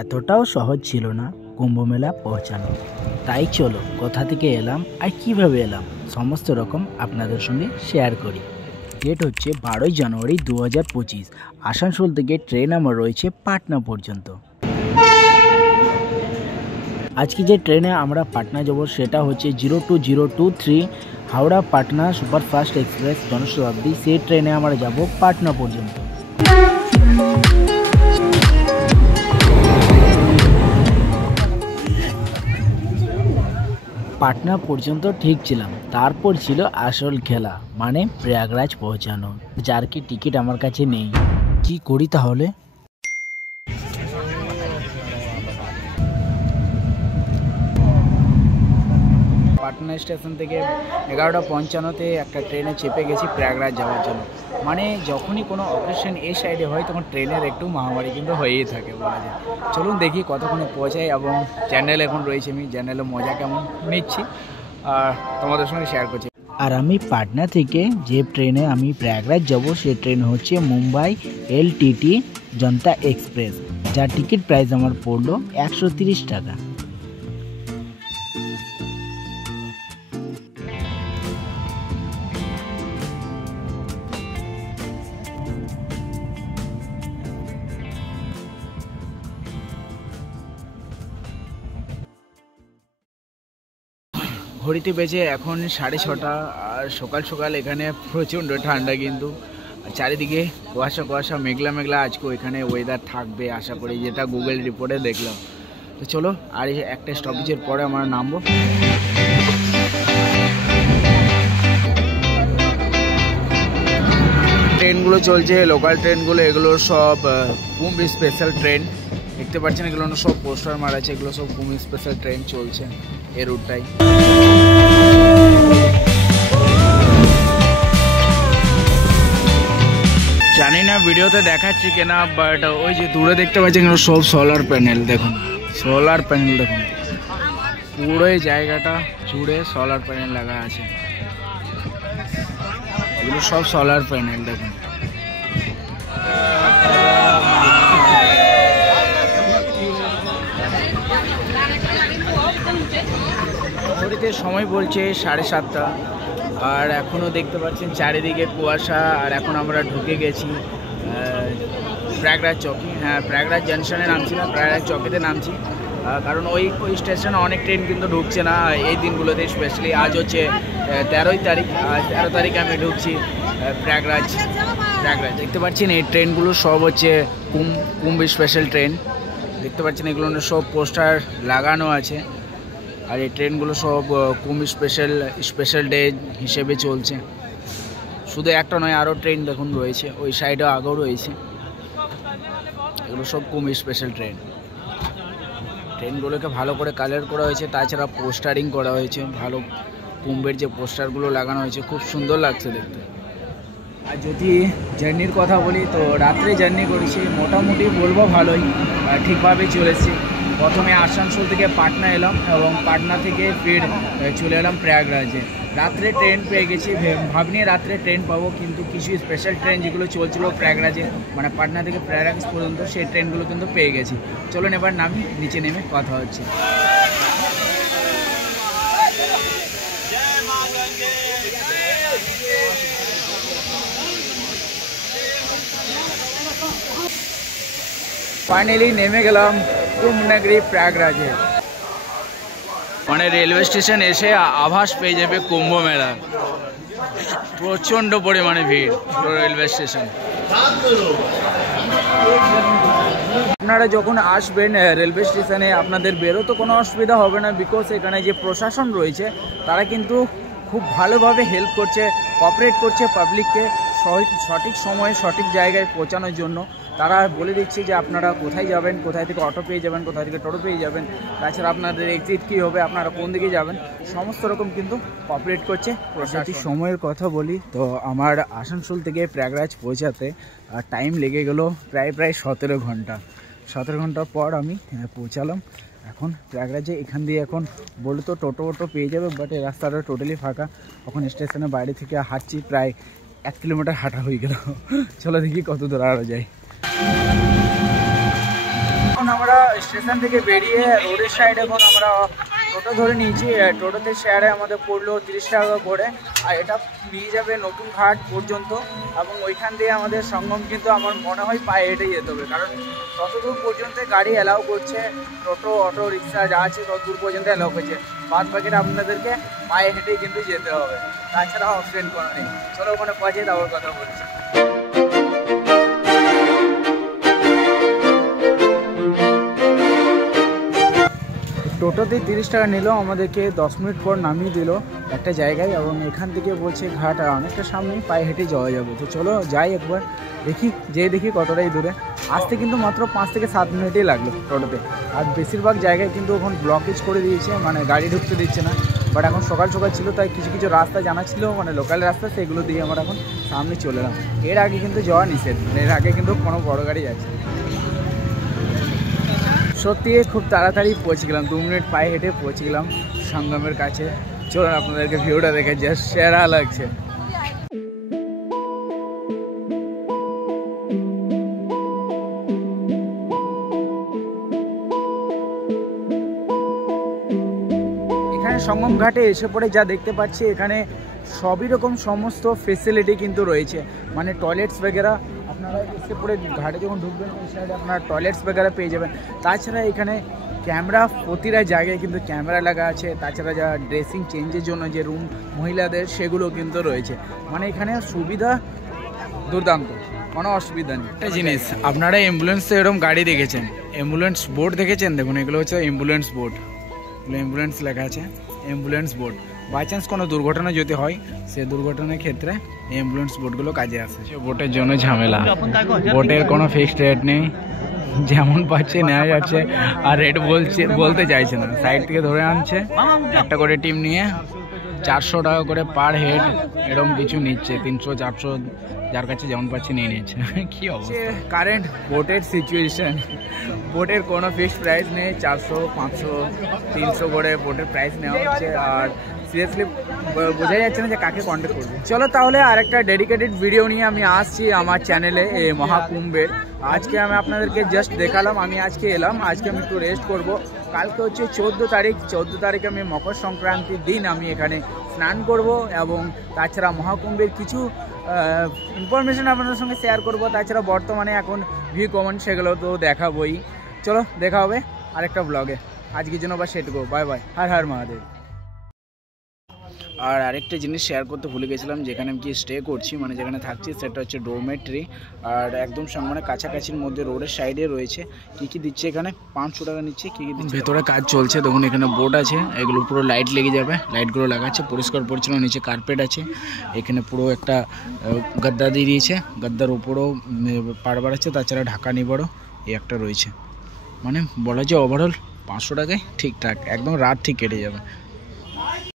এতটাও সহজ ছিল না কুম্ভ মেলা পৌঁছানো। তাই চলো কোথা থেকে এলাম আর কিভাবে এলাম সমস্ত রকম আপনাদের সঙ্গে শেয়ার করি। ডেট হচ্ছে 12ই জানুয়ারি 2025। আসানসোল থেকে ট্রেন আমার রয়েছে পাটনা পর্যন্ত। আজকে যে ট্রেনে আমরা পাটনা যাব সেটা হচ্ছে 02023 হাওড়া পাটনা সুপারফাস্ট এক্সপ্রেস জনশতাব্দী। সেই ট্রেনে আমরা যাব পাটনা পর্যন্ত। পাটনা পর্যন্ত ঠিক ছিলাম, তারপর ছিল আসল খেলা, মানে প্রয়াগরাজ পৌঁছানো, যার কি টিকিট আমার কাছে নেই। কি করি তাহলে? পাটনা স্টেশন থেকে 11:55-তে একটা ট্রেনে চেপে গেছি প্রয়াগরাজ যাওয়ার জন্য। মানে যখনই কোনো অকেশন এই সাইডে হয় তখন ট্রেনের একটু মহামারী কিন্তু হয়েই থাকে বলা যায়। চলুন দেখি কতক্ষণে পৌঁছাই, এবং চ্যানেল এখন রয়েছে, আমি চ্যানেলে মজা কেমন নিচ্ছি আর তোমাদের সঙ্গে শেয়ার করছি। আর আমি পাটনা থেকে যে ট্রেনে আমি প্রয়াগরাজ যাব সে ট্রেন হচ্ছে মুম্বাই LTT জনতা এক্সপ্রেস, যার টিকিট প্রাইস আমার পড়লো 130 টাকা। ঘড়িতে বেজে এখন 6:30, আর সকাল সকাল এখানে প্রচণ্ড ঠান্ডা, কিন্তু চারিদিকে কুয়াশা কুয়াশা, মেঘলা মেঘলা। আজকে এখানে ওয়েদার থাকবে আশা করি, যেটা গুগল রিপোর্টে দেখলাম। তো চলো, আর একটা স্টপেজের পরে আমরা নামবো। ট্রেনগুলো চলছে, লোকাল ট্রেনগুলো, এগুলো সব কুম্ভ স্পেশাল ট্রেন। দেখতে পাচ্ছেন এগুলো সব পোস্টার মারা আছে, এগুলো সব কুম্ভ স্পেশাল ট্রেন চলছে এই রুটটাই। জানি না ভিডিওতে দেখাচ্ছি কিনা, বাট ওই যে দূরে দেখতে পাচ্ছেন এগুলো সব সোলার প্যানেল। দেখুন সোলার প্যানেল, দেখুন পুরো এই জায়গাটা জুড়ে সোলার প্যানেল লাগা আছে। এগুলো সব সোলার প্যানেল দেখুন। ঘড়িতে সময় বলছে 7:30, আর এখনও দেখতে পাচ্ছেন চারিদিকে কুয়াশা। আর এখন আমরা ঢুকে গেছি প্রয়াগরাজ চৌকি। হ্যাঁ, প্রয়াগরাজ জাংশনে নামছি না, প্রয়াগরাজ চৌকিতে নামছি, কারণ ওই স্টেশনে অনেক ট্রেন কিন্তু ঢুকছে না এই দিনগুলোতে। স্পেশালি আজ হচ্ছে 13 তারিখ, 13 তারিখে আমি ঢুকছি প্রয়াগরাজ। দেখতে পাচ্ছেন এই ট্রেনগুলো সব হচ্ছে কুম্ভ স্পেশাল ট্রেন। দেখতে পাচ্ছেন এগুলো সব পোস্টার লাগানো আছে, আর এই ট্রেনগুলো সব কুম্ভ স্পেশাল ডে হিসেবে চলছে। শুধু একটা নয়, আরও ট্রেন দেখুন রয়েছে, ওই সাইডে আগেও রয়েছে। এগুলো সব কুম্ভ স্পেশাল ট্রেন। ট্রেনগুলোকে ভালো করে কালার করা হয়েছে, তাছাড়া পোস্টারিং করা হয়েছে ভালো। কুম্ভের যে পোস্টারগুলো লাগানো হয়েছে খুব সুন্দর লাগছে দেখতে। আর যদি জার্নির কথা বলি, তো রাত্রে জার্নি করেছি, মোটামুটি বলবো ভালোই, ঠিকভাবেই চলেছি। প্রথমে আসানসোল থেকে পাটনা এলাম, এবং পাটনা থেকে ফের চলে এলাম প্রয়াগরাজে। রাত্রে ট্রেন পেয়ে গেছি, ভাবনি রাত্রে ট্রেন পাবো, কিন্তু কিছু স্পেশাল ট্রেন যেগুলো চলছিল প্রয়াগরাজে, মানে পাটনা থেকে প্রয়াগরাজ পর্যন্ত, সেই ট্রেনগুলো কিন্তু পেয়ে গেছি। চলুন এবার নামি, নিচে নেমে কথা হচ্ছে। ফাইনালি নেমে গেলাম কুম্ভনগরী প্রয়াগরাজে। মানে রেলওয়ে স্টেশন এসে আভাস পেয়ে যাবে কুম্ভ মেলা। প্রচণ্ড পরিমাণে ভিড় রেলওয়ে স্টেশন। আপনারা যখন আসবেন রেলওয়ে স্টেশনে, আপনাদের বেরোতে কোনো অসুবিধা হবে না, বিকজ এখানে যে প্রশাসন রয়েছে তারা কিন্তু খুব ভালোভাবে হেল্প করছে, কোঅপারেট করছে পাবলিককে সঠিক সময়ে সঠিক জায়গায় পৌঁছানোর জন্য। তারা বলে দিচ্ছে যে আপনারা কোথায় যাবেন, কোথায় থেকে অটো পেয়ে যাবেন, কোথায় থেকে টোটো পেয়ে যাবেন, তাছাড়া আপনাদের এক্সিট কী হবে, আপনারা কোন দিকে যাবেন, সমস্ত রকম কিন্তু কোঅপারেট করছে প্রশাসন। সময়ের কথা বলি, তো আমার আসানসোল থেকে প্রয়াগরাজ পৌঁছাতে টাইম লেগে গেল প্রায় 17 ঘন্টা। 17 ঘন্টা পর আমি পৌঁছালাম এখন প্রয়াগরাজে। এখান দিয়ে এখন বলতো টোটো পেয়ে যাবে, বাট এই রাস্তাটা টোটালি ফাঁকা। এখন স্টেশনের বাইরে থেকে হাঁটছি, প্রায় 1 কিলোমিটার হাঁটা হয়ে গেল। চলো দেখি কত দূর আরও যাই। এখন আমরা স্টেশন থেকে বেরিয়ে রোডের সাইড এখন আমরা টোটো ধরে নিয়েছি। টোটোতে শেয়ারে আমাদের পড়লো 30 টাকা করে, আর এটা নিয়ে যাবে নতুন ঘাট পর্যন্ত, এবং ওইখান দিয়ে আমাদের সঙ্গম কিন্তু আমার মনে হয় পায়ে হেঁটে যেতে হবে, কারণ ততদূর পর্যন্ত গাড়ি অ্যালাউ করছে, টোটো অটো রিক্সা যা আছে ততদূর পর্যন্ত অ্যালাউ করছে, বাদ বাকিটা আপনাদেরকে পায়ে হেঁটেই কিন্তু যেতে হবে, তাছাড়া অপশন করা নেই। চলো ওখানে পৌঁছে তারপর কথা বলছি। টোটোতে 30 টাকা নিল, আমাদেরকে 10 মিনিট পর নামিয়ে দিল একটা জায়গায়, এবং এখান থেকে বলছে ঘাট অনেকটা সামনে, পায়ে হেঁটে যাওয়া যাবে। তো চলো যাই একবার দেখি কতটাই দূরে। আসতে কিন্তু মাত্র 5 থেকে 7 মিনিটই লাগলো টোটোতে, আর বেশিরভাগ জায়গায় কিন্তু ওখানে ব্লকেজ করে দিয়েছে, মানে গাড়ি ঢুকতে দিচ্ছে না। বাট এখন সকাল সকাল ছিল, তাই কিছু কিছু রাস্তা জানা ছিল, মানে লোকাল রাস্তা, সেগুলো দিয়ে আমরা এখন সামনে চলে এলাম। এর আগে কিন্তু যাওয়া নিষেধ, এর আগে কিন্তু কোনো বড় গাড়ি যাচ্ছে। সত্যি খুব তাড়াতাড়ি পৌঁছে গেলাম, 2 মিনিট পায়ে হেঁটে পৌঁছে গেলাম সঙ্গমের কাছে। চলুন আপনাদেরকে ভিউটা দেখে জাস্ট সেরা লাগছে। এখানে সঙ্গম ঘাটে এসে পড়ে যা দেখতে পাচ্ছি, এখানে সবই রকম সমস্ত ফেসিলিটি কিন্তু রয়েছে, মানে টয়লেটস বেগেরা আপনারা এসে পড়ে ঘাটে যখন ঢুকবেন ওই সাইডে আপনারা টয়লেটস বেগেরা পেয়ে যাবেন। তাছাড়া এখানে ক্যামেরা, প্রতিটা জায়গায় কিন্তু ক্যামেরা লাগা আছে, তাছাড়া যা ড্রেসিং চেঞ্জের জন্য যে রুম মহিলাদের সেগুলো কিন্তু রয়েছে, মানে এখানে সুবিধা দুর্দান্ত, কোনো অসুবিধা নেই। একটা জিনিস, আপনারা অ্যাম্বুলেন্সে এরকম গাড়ি দেখেছেন, অ্যাম্বুলেন্স বোর্ড দেখেছেন? দেখুন এগুলো হচ্ছে অ্যাম্বুলেন্স বোর্ড, অ্যাম্বুলেন্স লেখা আছে, অ্যাম্বুলেন্স বোর্ড। বাই চান্স কোনো দুর্ঘটনা যদি হয়, সে দুর্ঘটনার ক্ষেত্রে অ্যাম্বুলেন্স বোর্ডগুলো কাজে আসে। বোটের জন্য ঝামেলা, বোটের কোনো ফিক্সড রেট নেই, যেমন পাচ্ছে নেওয়া যাচ্ছে, আর রেট বলতে চাইছে না, সাইড থেকে ধরে আনছে, একটা করে টিম নিয়ে 400 টাকা করে পার হেড এরকম কিছু নিচ্ছে, 300-400 যার কাছে যেমন পাচ্ছে নিয়ে নিচ্ছে। কি অবস্থা কারেন্ট বোটের সিচুয়েশন, বোটের কোনো ফিক্সড প্রাইস নেই, 400, 500, 300 করে বোটের প্রাইস নেওয়া হচ্ছে, আর সিরিয়াসলি বোঝা যাচ্ছে না যে কাকে কন্ট্যাক্ট করবে। চলো তাহলে আরেকটা ডেডিকেটেড ভিডিও নিয়ে আমি আসছি আমার চ্যানেলে, এই মহাকুম্ভের। আজকে আমি আপনাদেরকে জাস্ট দেখালাম, আমি আজকে এলাম, আজকে আমি একটু রেস্ট করব। কালকে হচ্ছে 14 তারিখ, 14 তারিখে আমি মকর সংক্রান্তির দিন আমি এখানে স্নান করব, এবং তাছাড়া মহাকুম্ভের কিছু ইনফরমেশন আপনাদের সঙ্গে শেয়ার করব, তাছাড়া বর্তমানে এখন ভিউ কমেন্ট সেগুলো তো দেখাবই। চলো দেখা হবে আরেকটা ব্লগে, আজকের জন্য বা সেটুকু, বাই বাই, হর হর মহাদেব। আর আরেকটা জিনিস শেয়ার করতে ভুলে গেছিলাম, যেখানে আমি কি স্টে করছি, মানে যেখানে থাকছি সেটা হচ্ছে ডোরমেট্রি, আর একদম মানে কাছাকাছির মধ্যে রোডের সাইডে রয়েছে। কি দিচ্ছে এখানে, 500 টাকা নিচ্ছে। কি দিচ্ছে, ভেতরে কাজ চলছে, দেখুন এখানে বোর্ড আছে, এগুলো পুরো লাইট লেগে যাবে, লাইটগুলো লাগাচ্ছে, পরিষ্কার পরিচ্ছন্ন, নিচে কার্পেট আছে, এখানে পুরো একটা গদ্দা দিয়ে দিয়েছে, গদ্দার উপরেও পাড়বার আছে, তাছাড়া ঢাকা নিবারও এই একটা রয়েছে, মানে বলা যায় ওভারঅল 500 টাকায় ঠিকঠাক, একদম রাত ঠিক কেটে যাবে।